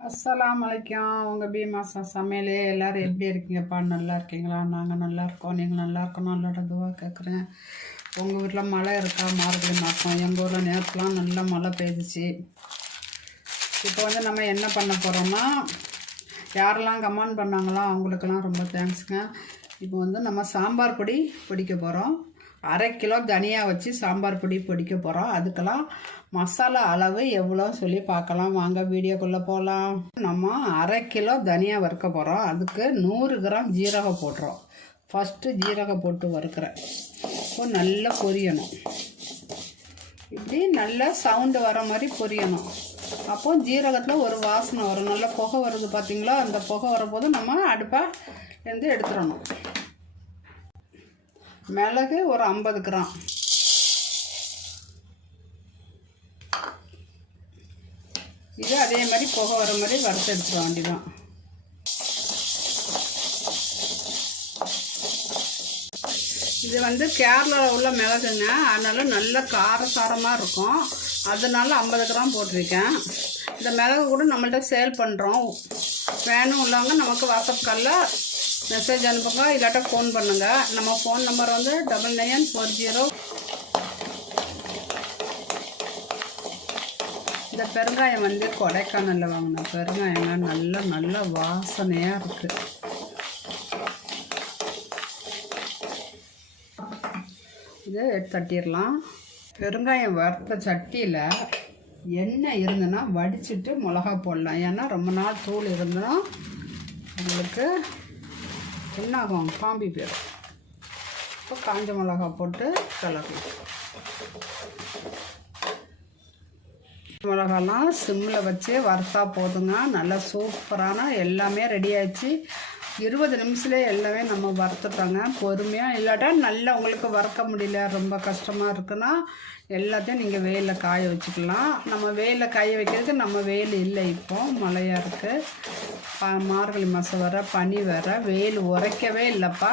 அஸ்ஸலாமு வலைக்கம் உங்கள் பீமாசா சமையலே எல்லோரும் எப்படி இருக்கீங்கப்பா? நல்லா இருக்கீங்களா? நாங்கள் நல்லா இருக்கோம். நீங்கள் நல்லா இருக்கணும்? நல்ல துவா கேட்குறேன் உங்கள் வீட்டில் மழை இருக்கா? மார்கழி மாதம் எங்கள் ஊரில் நேரத்துலாம் நல்லா மழை பெய்துச்சு. இப்போ வந்து நம்ம என்ன பண்ண போகிறோம்னா யாரெல்லாம் கமெண்ட் பண்ணாங்களோ அவங்களுக்கெல்லாம் ரொம்ப தேங்க்ஸுங்க இப்போ வந்து நம்ம சாம்பார் பொடி பிடிக்க போகிறோம் அரை கிலோ தனியா வச்சு சாம்பார் பொடி பொடிக்க போகிறோம் அதுக்கெல்லாம் மசாலா அளவு எவ்வளோ சொல்லி பார்க்கலாம். வாங்க வீடியோக்குள்ளே போகலாம் நம்ம அரை கிலோ தனியாக வறுக்க போகிறோம் அதுக்கு நூறு கிராம் ஜீரகம் போடுறோம் ஃபஸ்ட்டு ஜீரகம் போட்டு வறுக்கிறேன். இப்போ நல்லா பொரியணும். இப்படி நல்லா சவுண்டு வர மாதிரி பொரியணும். அப்போ ஜீரகத்தில் ஒரு வாசனை வரும். நல்லா புகை வருது பார்த்தீங்களா அந்த புகை வரும்போது நம்ம அடுப்பை இருந்து எடுத்துடணும். மிளகு ஒரு ஐம்பது கிராம். இது அதே மாதிரி புகை வர மாதிரி வறுத்து எடுத்துட வேண்டிதான் இது வந்து கேரளாவில் உள்ள மிளகுங்க. அதனால் நல்ல காரசாரமாக இருக்கும். அதனால ஐம்பது கிராம் போட்டிருக்கேன். இந்த மிளகு கூட நம்மள்ட்ட சேல் பண்ணுறோம் வேணும் உள்ளவங்க நமக்கு வாட்ஸ்அப் மெசேஜ் அனுப்புங்க. இல்லாட்டா ஃபோன் பண்ணுங்கள் நம்ம ஃபோன் நம்பர் வந்து டபுள் நைன் ஃபோர் ஜீரோ இந்த பெருங்காயம் வந்து கொடைக்கானலில் வாங்கின பெருங்காயங்க நல்ல நல்ல வாசனையாக இருக்குது இதை எடுத்து தட்டிடலாம். பெருங்காயம் வறுத்த சட்டியில் எண்ணெய் இருந்ததுன்னா வடிச்சிட்டு மிளகா போடலாம். ஏன்னா ரொம்ப நாள் தூள் இருந்ததுன்னா உங்களுக்கு என்னாகும் காம்பி போயிடும் இப்போ காஞ்ச மிளகா போட்டு கலக்கி. மிளகாலாம் சிம்மில் வச்சு வறுத்தா போதுங்க. நல்லா சூப்பரான எல்லாமே ரெடி ஆயிடுச்சு. இருபது நிமிஷத்துலேயே எல்லாமே நம்ம வறுத்துட்டோங்க பொறுமையாக இல்லாட்டா நல்லா உங்களுக்கு வறுக்க முடியல ரொம்ப கஷ்டமாக இருக்குன்னா எல்லாத்தையும் நீங்கள் வெயிலில் காய வச்சுக்கலாம். நம்ம வெயிலில் காய வைக்கிறதுக்கு நம்ம வெயில் இல்லை இப்போ மழையாக இருக்குது மார்கழி மாதம் வர பனி வர வெயில் உரைக்கவே இல்லைப்பா.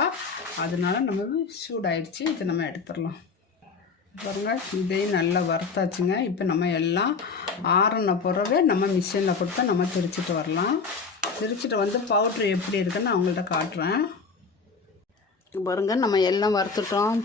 அதனால நம்ம சூடாயிடுச்சு இதை நம்ம எடுத்துடலாம். பாருங்க இதையும் நல்லா வறுத்தாச்சுங்க. இப்போ நம்ம எல்லாம் ஆறுன பிறகு நம்ம மிஷினில் கொடுத்து நம்ம திரிச்சிட்டு வரலாம். திரிச்சிட்டு வந்து பவுட்ரு எப்படி இருக்குன்னு நான் அவங்கள்ட்ட காட்டுறேன். பாருங்கள் நம்ம எல்லாம் வறுத்துட்டோம்.